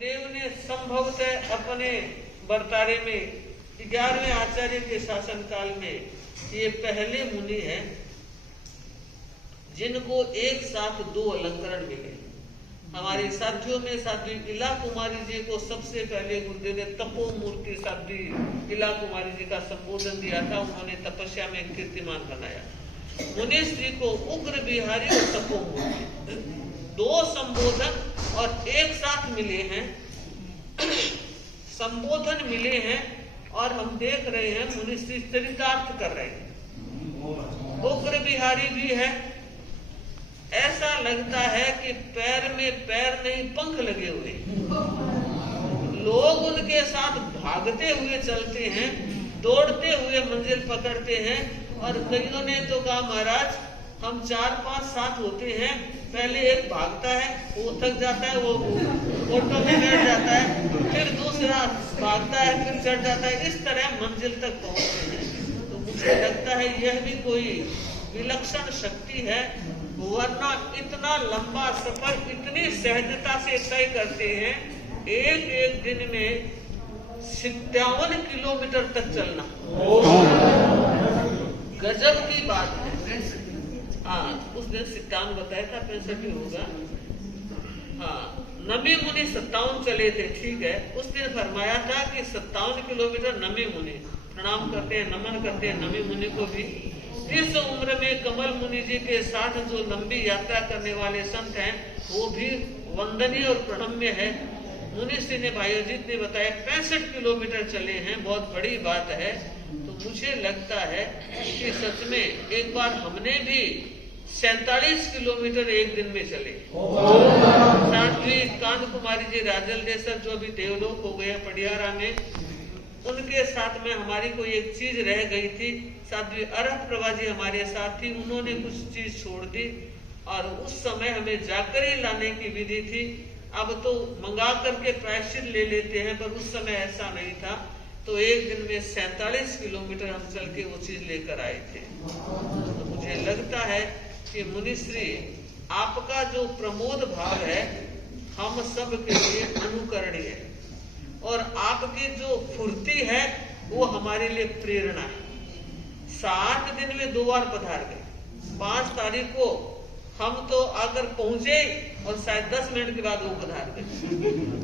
गुरुदेव ने संभवतः अपने बरतारे में 11वें आचार्य के शासन काल में ये पहले मुनि हैं जिनको एक साथ 2 अलंकरण मिले। हमारी साथियों में साध्वी इला कुमारी जी को सबसे पहले गुरुदेव ने तपो मूर्ति साध्वी इला कुमारी जी का संबोधन दिया था। उन्होंने तपस्या में कीर्तिमान बनाया। मुनिश्री को उग्र बिहारी और तपो मूर्ति 2 संबोधन और एक साथ मिले हैं, संबोधन मिले हैं और हम देख रहे हैं मुनिश्री चरितार्थ कर रहे हैं। उग्र बिहारी भी है, ऐसा लगता है कि पैर में पैर नहीं पंख लगे हुए, लोग उनके साथ भागते हुए चलते हैं, दौड़ते हुए मंजिल पकड़ते हैं। और कईयों ने तो कहा महाराज हम 4-5 साथ होते हैं, पहले एक भागता है, वो थक जाता है, वो ऑटो में बैठ जाता है, फिर दूसरा भागता है, फिर चढ़ जाता है, इस तरह मंजिल तक पहुंचते हैं। तो मुझे लगता है यह भी कोई विलक्षण शक्ति है, वरना इतना लंबा सफर इतनी सहजता से तय करते हैं। एक दिन में 57 किलोमीटर तक चलना गजब की बात है। हाँ, उस दिन 57 बताया था, 65 ही होगा। हाँ, नमी मुनि 57 चले थे, ठीक है। उस दिन फरमाया था कि 57 किलोमीटर नमी मुनि प्रणाम करते हैं, नमन करते हैं नमी मुनि को भी। इस उम्र में कमल मुनि जी के साथ जो लंबी यात्रा करने वाले संत हैं वो भी वंदनीय और प्रणम्य है। मुनिश्री ने भाई अजीत ने बताया 65 किलोमीटर चले हैं, बहुत बड़ी बात है। तो मुझे लगता है कि सच में एक बार हमने भी 47 किलोमीटर एक दिन में चले। साध्वी कांत कुमारी जी राजलदेसर जो अभी देवलोक हो गए पटियारा में, उनके साथ में हमारी कोई एक चीज रह गई थी। साध्वी अरहत प्रभा जी हमारे साथ थी, उन्होंने कुछ चीज छोड़ दी और उस समय हमें जाकर ही लाने की विधि थी। अब तो मंगा करके प्रायश्चित ले लेते हैं, पर उस समय ऐसा नहीं था। तो एक दिन में 47 किलोमीटर हम चल के वो चीज लेकर आए थे। तो मुझे लगता है कि मुनिश्री आपका जो प्रमोद भाव है हम सब के लिए अनुकरणीय है, और आपकी जो फुर्ती है वो हमारे लिए प्रेरणा है। 7 दिन में 2 बार पधार गए। 5 तारीख को हम तो आकर पहुंचे और शायद 10 मिनट के बाद वो पधार गए,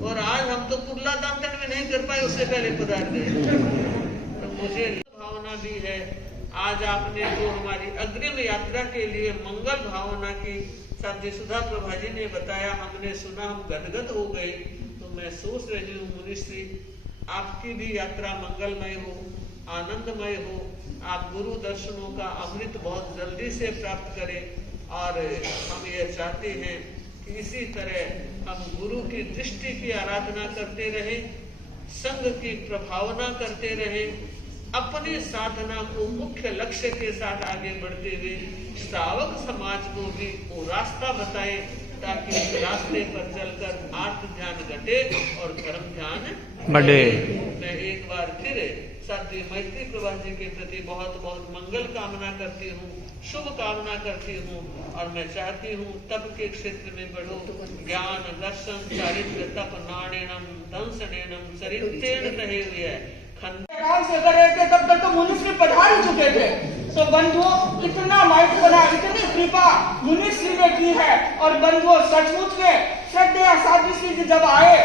और आज हम तो कुर्ला दामन में नहीं कर पाए, उससे पहले पधार गए। तो मुझे भावना भी है, आज आपने जो हमारी अग्रिम यात्रा के लिए मंगल भावना की साध्वी सुधा प्रभा जी ने बताया, हमने सुना, हम गदगद हो गए। तो मैं सोच रही हूँ मुनिश्री आपकी भी यात्रा मंगलमय हो, आनंदमय हो, आप गुरु दर्शनों का अमृत बहुत जल्दी से प्राप्त करें। और हम ये चाहते हैं कि इसी तरह हम गुरु की दृष्टि की आराधना करते रहें, संघ की प्रभावना करते रहें, अपनी साधना को मुख्य लक्ष्य के साथ आगे बढ़ते हुए श्रावक समाज को भी वो रास्ता बताएं, ताकि इस रास्ते पर चलकर आत्म ध्यान घटे और धर्म ध्यान बढ़े। मैं एक बार फिर साध्वी मैत्री प्रभा जी के प्रति बहुत बहुत मंगल कामना करती हूँ, शुभ कामना करती हूँ। और मैं चाहती हूँ तप के क्षेत्र में बढ़ो, ज्ञान दर्शन चारित्र तप नाणेनम दंसनेनम चरित्रेण कहे हुए काम से कर रहे थे, तब तक तो मुनिश्री पधार ही चुके थे। तो बंधुओं इतना माइक बना, इतनी कृपा मुनिश्री ने की है। और बंधुओं सचमुच में श्रद्धेय साध्वी श्री जी जब आए,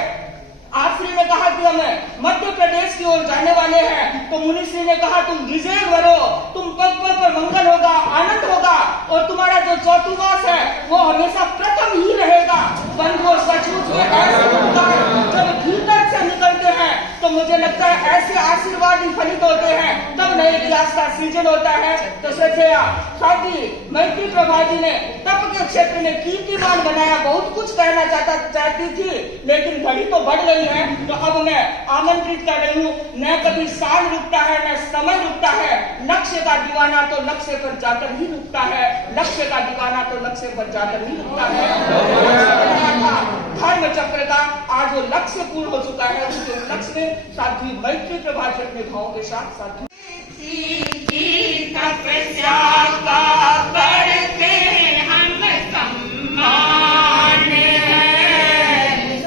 आपश्री ने कहा कि हमें मध्य प्रदेश की ओर जाने वाले हैं, तो मुनिश्री ने कहा तुम विजय करो, तुम पग पग पर मंगल होगा, आनंद होगा, और तुम्हारा जो चौथुमास है वो हमेशा प्रथम ही रहेगा। बंधुओं सचमुच में ऐसे जब भीतर से निकलते हैं तो मुझे लगता है ऐसे आशीर्वाद ही फलित होते हैं, तब नए इतिहास का सृजन होता है। तो सच्चया साध्वी मैत्री प्रभा जी ने तप के क्षेत्र में कीर्तिमान बनाया। बहुत कुछ कहना चाहती थी, लेकिन घड़ी तो बढ़ गई है। तो अब मैं आमंत्रित कर रही हूँ, न कभी साल रुकता है न समय रुकता है, लक्ष्य का दीवाना तो लक्ष्य पर जाकर ही रुकता है, लक्ष्य का दीवाना तो लक्ष्य पर जाकर ही रुकता है। धर्म चक्र का आज वो लक्ष्य पूर्ण हो चुका है। उसके लक्ष्य में साध्वी मैत्री प्रभा जी अपने भावों के साथ साध्वी तपस्या का करते हम सम्मान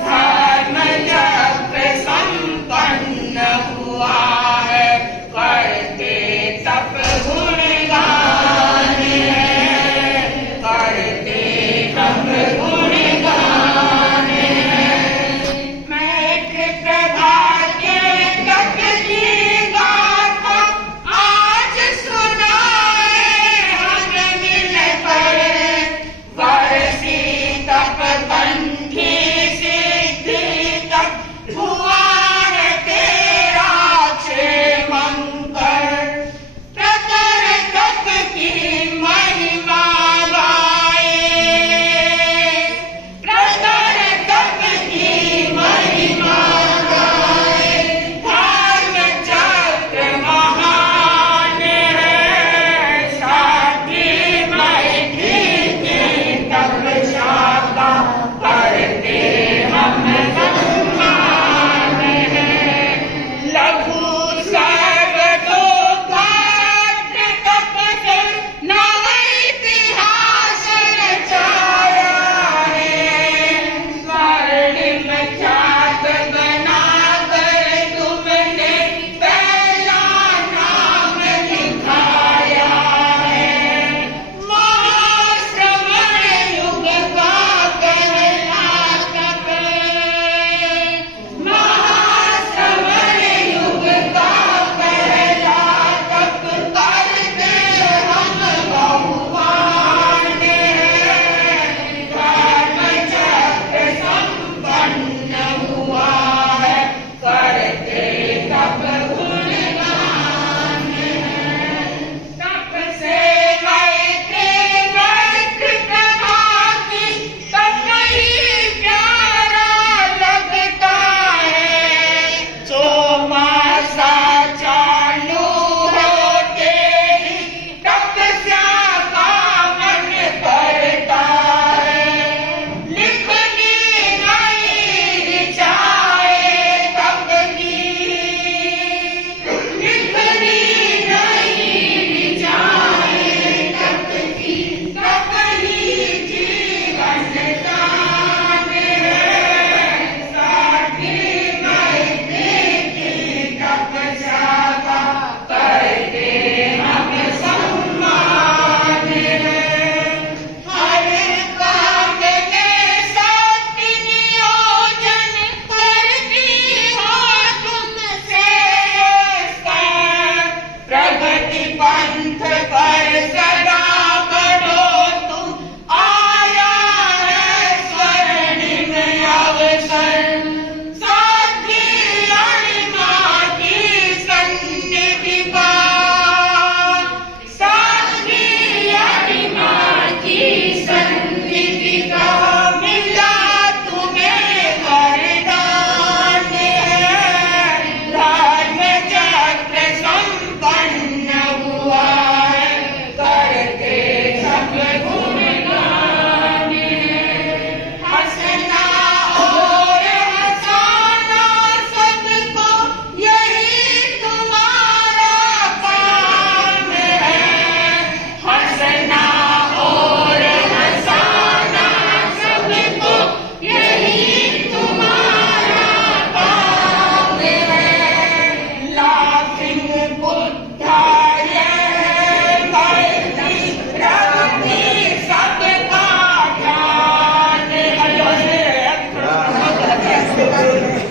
धर्म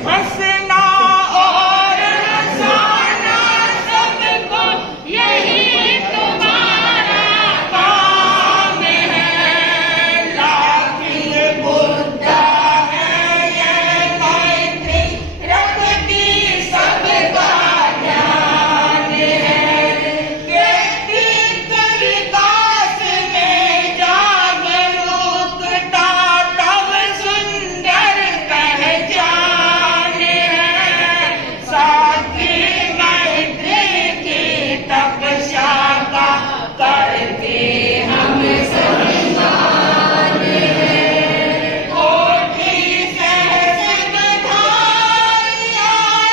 हंसना और हंसाना सबको यही तुम्हारा काम है। लाखिन मुद्दा है ये मैत्री रखती सबका ध्यान है। व्यक्तित्व विकास में जागरूकता तब सुंदर पहचान है। साथी मैत्री की तपस्या का करके हम सम्मान है। कोटि सहस्र बधाइयाँ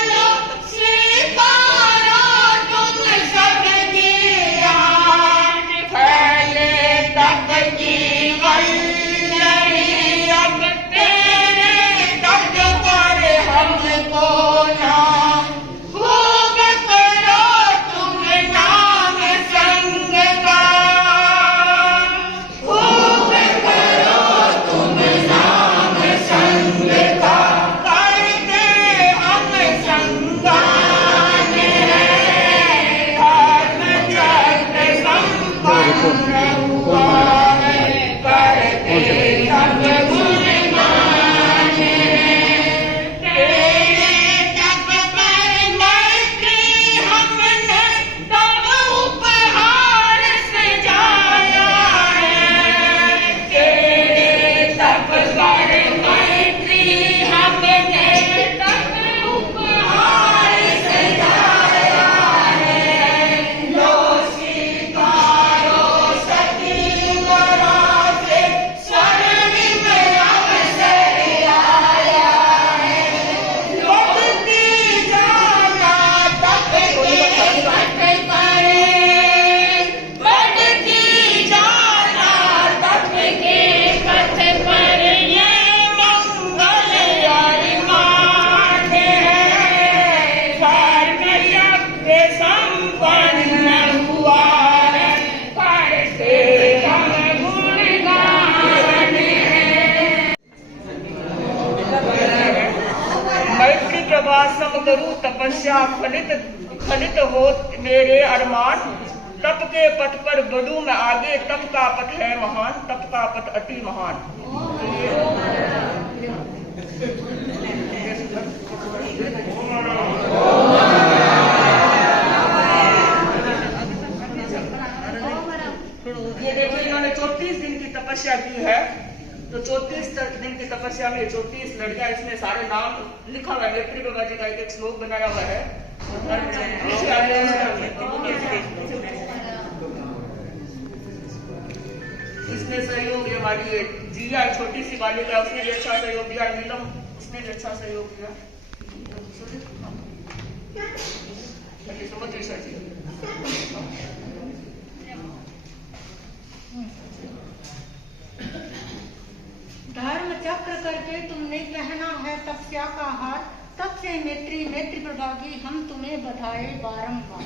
लो, स्वीकारो तुम सबकी आन। फैले तक जीवन नहीं अब तेरे तट पर हमको नाम। खूब करो तुम नाम संग का, खूब करो तुम नाम संग का। करके हम संगान है। धर्म चक्र संपन्न हुआ है। करके हम गुणगान है। तेरे तप पर मैत्री हमने तब उपहार सजाया है। तेरे तप पर मैत्री हमने तब उपहार सजाया है। लो स्वीकारो सती वरा से स्वर्णिम अवसर आया है। लौटती जाना तप के पथ पर, बढ़ती जाना तप के पथ पर। ये मंगल अरमान है। धर्म यज्ञ संपन्न हुआ है। करके हम गुणगान है। मैत्री प्रवासम करूँ तपस्या फलित हो मेरे अरमान। तप के पथ पर बढ़ूं मैं आगे, तप का पथ है महान, तप का पथ अति महान। ये देखिए इन्होंने 34 दिन की तपस्या की है। तो 34 दिन की तपस्या में 34 लड़कियां, इसमें सारे नाम लिखा हुआ है। मैत्री बाबा जी का एक श्लोक बनाया हुआ है। इसमें सहयोग ये हमारी ये जिया छोटी सी बालिका, उसने भी अच्छा सहयोग दिया। नीलम उसने भी अच्छा सहयोग दिया। समझ जी धर्म चक्र करके तुमने पहना है तपस्या का हार। तब से नेत्री प्रभागी हम तुम्हें बधाए बारंबार।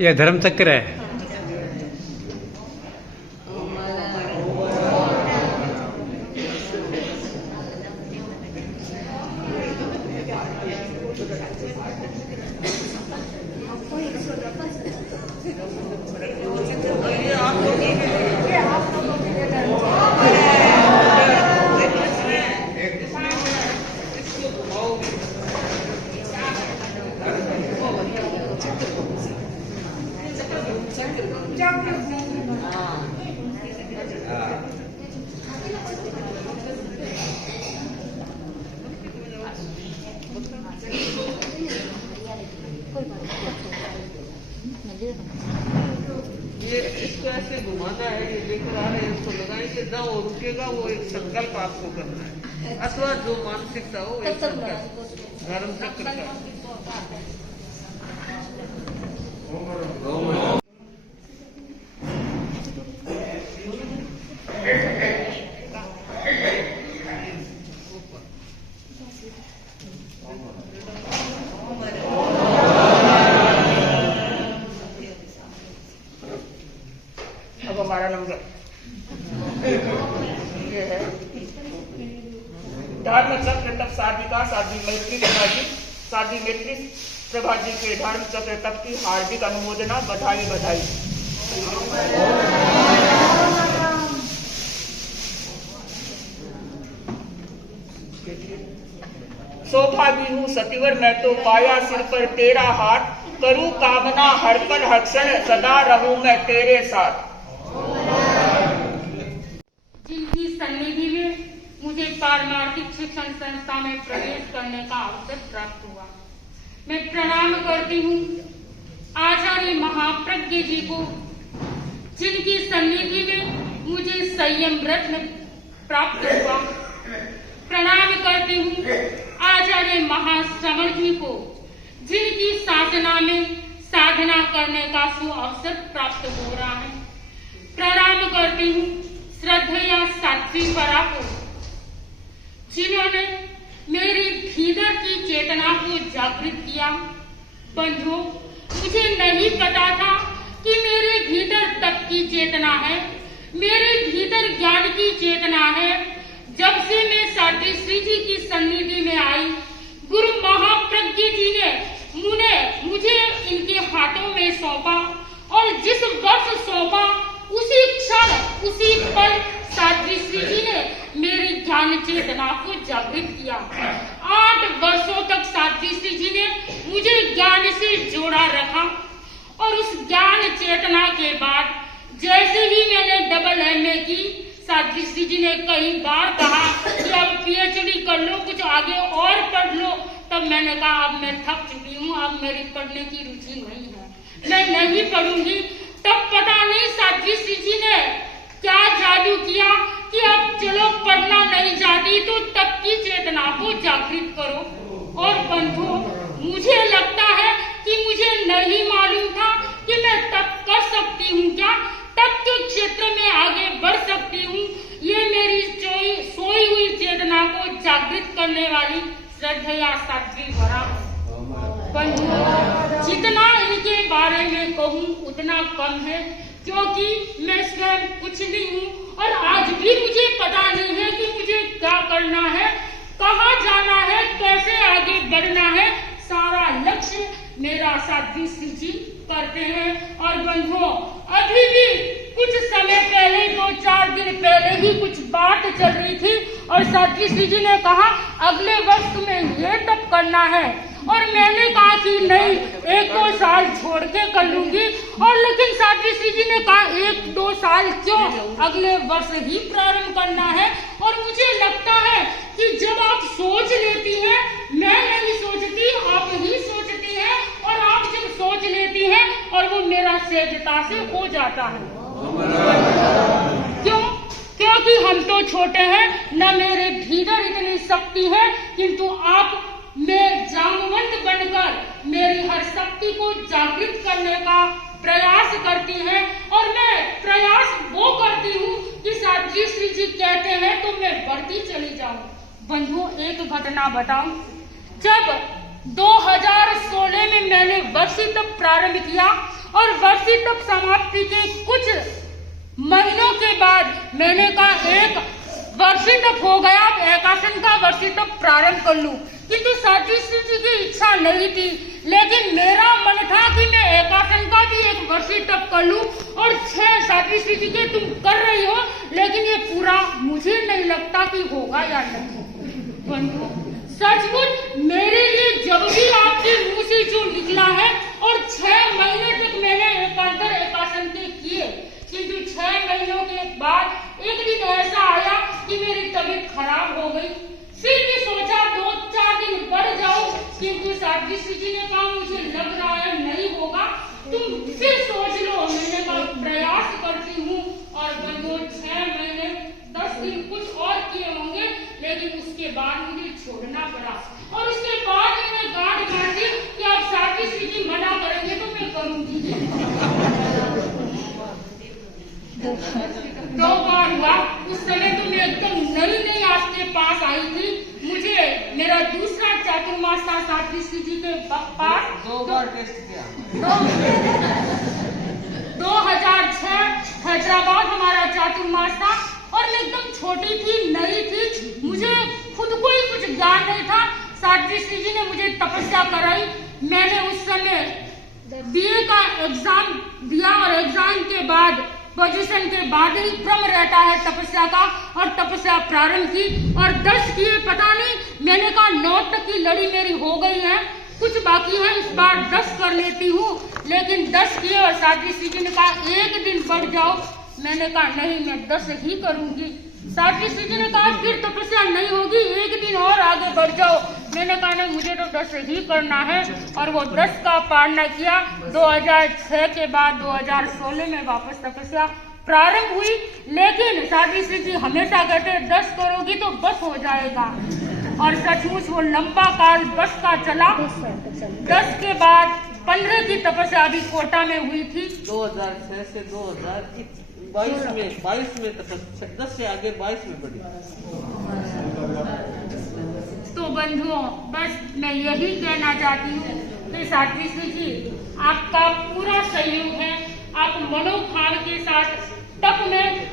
यह धर्म चक्र है। ये इसको ऐसे घुमाना है, ये लेकर आ रहे हैं, इसको लगाएंगे ना वो रुकेगा। वो एक संकल्प आपको करना है, अथवा जो मानसिकता हो एक संकल्प धर्म चक्र का। साध्वी मैत्री प्रभा जी, साध्वी मैत्री प्रभा जी के धर्म चक्र तक की हार्दिक अनुमोदना, बधाई बधाई। सौभागी हूँ सतिवर मैं तो पाया सिर पर तेरा हाथ, करूँ कामना हर पल हर क्षण सदा रहूं मैं तेरे साथ। जिनकी सन्निधि में मुझे पारमार्थिक शिक्षण संस्था में प्रवेश करने का अवसर प्राप्त हुआ, मैं प्रणाम करती हूँ आचार्य महाप्रज्ञ जी को, जिनकी सन्निधि में मुझे संयम रत्न प्राप्त हुआ। प्रणाम करती हूँ आचार्य महाश्रवण जी को, जिनकी साधना में साधना करने का सुअवसर प्राप्त हो रहा है। प्रणाम करती हूँ श्रद्धेय साध्वी परा को, जिन्होंने मेरी भीतर की चेतना को जागृत किया। बंधुओं, मुझे नहीं पता था कि मेरे भीतर तप की चेतना है, मेरे भीतर ज्ञान की चेतना है। जब से मैं साध्वी श्री जी की सन्निधि में आई, गुरु महाप्रज्ञ जी ने मुझे इनके हाथों में सौंपा, और जिस वर्ष सौंपा उसी क्षण उसी पल साध्वी श्री जी ने मेरी ज्ञान चेतना को जागृत किया। 8 वर्षों तक साध्वी श्री जी ने मुझे ज्ञान से जोड़ा रखा, और उस ज्ञान चेतना के बाद जैसे ही मैंने डबल MA की, साध्वी श्री जी ने कई बार कहा कि अब PhD कर लो, कुछ आगे और पढ़ लो। तब मैंने कहा अब मैं थक चुकी हूँ, अब मेरी पढ़ने की रुचि नहीं है, मैं नहीं पढ़ूंगी। तब पता नहीं साध्वी श्री जी ने क्या जादू किया कि अब चलो पढ़ना नहीं चाहती तो तप की चेतना को जागृत करो। और बंधुओं, मुझे लगता है कि मुझे नहीं मालूम था कि मैं तप कर सकती हूँ, क्या तप के क्षेत्र में आगे बढ़ सकती हूँ। ये मेरी सोई हुई चेतना को जागृत करने वाली श्रद्धेया साध्वी वरा। जितना इनके बारे में कहूँ उतना कम है, क्योंकि मैं स्वयं कुछ नहीं हूँ, और आज भी मुझे पता नहीं है कि मुझे क्या करना है, कहाँ जाना है, कैसे आगे बढ़ना है। सारा लक्ष्य मेरा साध्वी श्री जी करते हैं। और बंधुओं, अभी भी कुछ समय पहले, 2-4 दिन पहले ही कुछ बात चल रही थी, और साध्वी श्री जी ने कहा अगले वर्ष तुम्हें ये तप करना है, और मैंने कहा कि नहीं, 1-2 साल छोड़ के कर लूंगी। और लेकिन साध्वी श्री जी ने कहा 1-2 साल क्यों, अगले वर्ष ही प्रारंभ करना है। और मुझे लगता है कि जब आप सोच लेती हैं, मैं नहीं सोचती, आप ही सोचती हैं, और आप जब सोच लेती हैं और वो मेरा सहजता से हो जाता है। क्यों? क्योंकि हम तो छोटे हैं, न मेरे भीतर इतनी शक्ति है, किंतु आप में जामवंत बनकर मेरी हर शक्ति को जागृत करने का प्रयास करती हैं। और मैं प्रयास वो करती हूँ कि साध्वी श्री जी कहते हैं तो मैं बढ़ती चली जाऊं। बंधुओं, एक घटना बताऊं। जब 2016 में मैंने वर्षी तप प्रारंभ किया, और वर्षी तप समाप्ति के कुछ महीनों के बाद मैंने कहा एक वर्षी तप हो गया, अब एकासन का वर्षी तप प्रारंभ कर लूं। किंतु साध्वी श्री जी की इच्छा नहीं थी, लेकिन मेरा मन था कि मैं एकासन का भी एक वर्षी तप कर लूं। और 6 साध्वी श्री जी के तुम कर रही हो, लेकिन ये पूरा मुझे नहीं लगता कि होगा या नहीं। सचमुच मेरे लिए जब भी आपके मुंह से जो निकला है, और 6 महीने तक मैंने एकांतर एकासन के किए, किंतु 6 महीनों के बाद एक दिन ऐसा आया कि मेरी तबीयत खराब हो गई। फिर भी सोचा 2-4 दिन बढ़ जाऊं, किंतु साध्वी श्री जी ने कहा मुझे लग रहा है नहीं होगा, तुम फिर सोच लो। मैंने कहा प्रयास करती हूँ, और बंधुओं 6 महीने 10 दिन कुछ और किए होंगे, लेकिन उसके बाद मुझे छोड़ना पड़ा। और उसके बाद मैंने गांठ बांधी कि अब साध्वी श्री जी मना करेंगे तो मैं करूंगी। 2 बार हुआ। उस समय तो मैं एकदम नई आपके पास आई थी। मुझे मेरा दूसरा चातुर्मास था साध्वी श्री जी के पास। 2 बार टेस्ट किया। 2006 हैदराबाद हमारा चातुर्मास था, और मैं एकदम छोटी थी, नई थी, मुझे खुद को ही कुछ ज्ञान नहीं था। साध्वी श्री जी ने मुझे तपस्या कराई। मैंने उस समय बीए का एग्जाम दिया और एग्जाम के बाद पोजीशन के बाद ही क्रम रहता है तपस्या का, और तपस्या प्रारंभ की और 10 किए। पता नहीं, मैंने कहा 9 तक की लड़ी मेरी हो गई है, कुछ बाकी है, इस बार 10 कर लेती हूँ। लेकिन 10 किए और साध्वी श्री जी ने कहा 1 दिन बढ़ जाओ। मैंने कहा नहीं, मैं 10 ही करूंगी। साध्वी श्री जी ने कहा फिर तपस्या नहीं होगी, 1 दिन और आगे बढ़ जाओ। मैंने कहा नहीं, मुझे तो 10 ही करना है, और वो 10 का पालना किया। 2006 के बाद 2016 में वापस तपस्या प्रारंभ हुई। लेकिन साध्वी श्री जी हमेशा कहते 10 करोगी तो बस हो जाएगा, और सचमुच वो लंबा काल बस का चला। 10 के बाद 15 की तपस्या अभी कोटा में हुई थी। 2006 से 2022 में 22 में तपस्या 10 से आगे 22 में बढ़ी। तो बंधुओं, बस मैं यही कहना चाहती हूँ कि साध्वी श्री जी आपका पूरा सहयोग है। आप मनोभाव के साथ तप में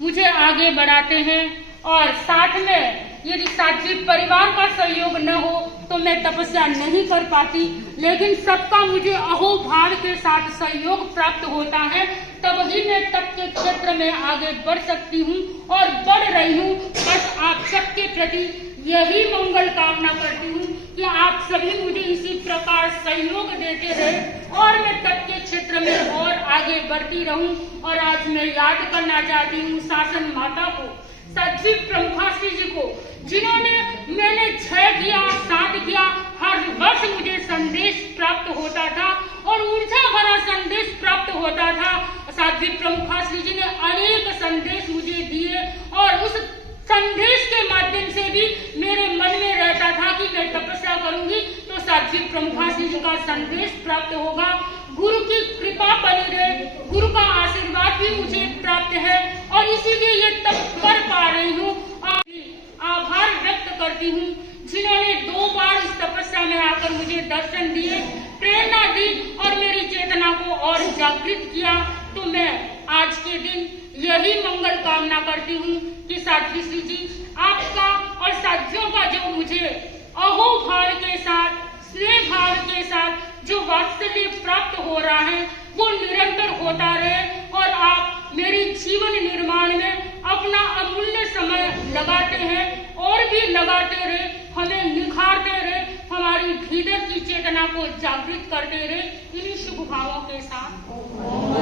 मुझे आगे बढ़ाते हैं, और साथ में यदि साध्वी परिवार का सहयोग न हो तो मैं तपस्या नहीं कर पाती। लेकिन सबका मुझे अहोभाव के साथ सहयोग प्राप्त होता है, तब ही मैं तप के क्षेत्र में आगे बढ़ सकती हूँ और बढ़ रही हूँ। बस आप सबके प्रति यही मंगल कामना करती हूँ कि आप सभी मुझे इसी प्रकार सहयोग देते रहे और मैं तप के क्षेत्र में और आगे बढ़ती रहूं। और आज मैं याद करना चाहती हूँ शासन माता को, साध्वी प्रमुखाश्री जी को, जिन्होंने मैंने 6 किया 7 किया, हर वर्ष मुझे संदेश प्राप्त होता था और ऊर्जा भरा संदेश प्राप्त होता था। साध्वी प्रमुखाश्री जी ने अनेक संदेश मुझे दिए, और उस संदेश के माध्यम से भी मेरे मन में रहता था कि मैं तपस्या करूंगी तो साध्वी प्रमुखाश्री जी का संदेश प्राप्त होगा। गुरु की कृपा बनी रहे, गुरु का आशीर्वाद भी मुझे प्राप्त है, और इसीलिए ये तप कर पा रही हूँ। आभार व्यक्त करती हूँ जिन्होंने 2 बार इस तपस्या में आकर मुझे दर्शन दिए, प्रेरणा दी और मेरी चेतना को और जागृत किया। तो मैं आज के दिन यही मंगल कामना करती हूँ कि साध्वी श्री जी आपका और साथियों का जो मुझे अहोभाव के साथ, स्नेह भाव के साथ जो वात्सल्य प्राप्त हो रहा है वो निरंतर होता रहे, और आप मेरी जीवन निर्माण में अपना अमूल्य समय लगाते हैं और भी लगाते रहे, हमें निखारते रहे, हमारी भीतर की चेतना को जागृत करते रहे। इन्हीं शुभ भावों के साथ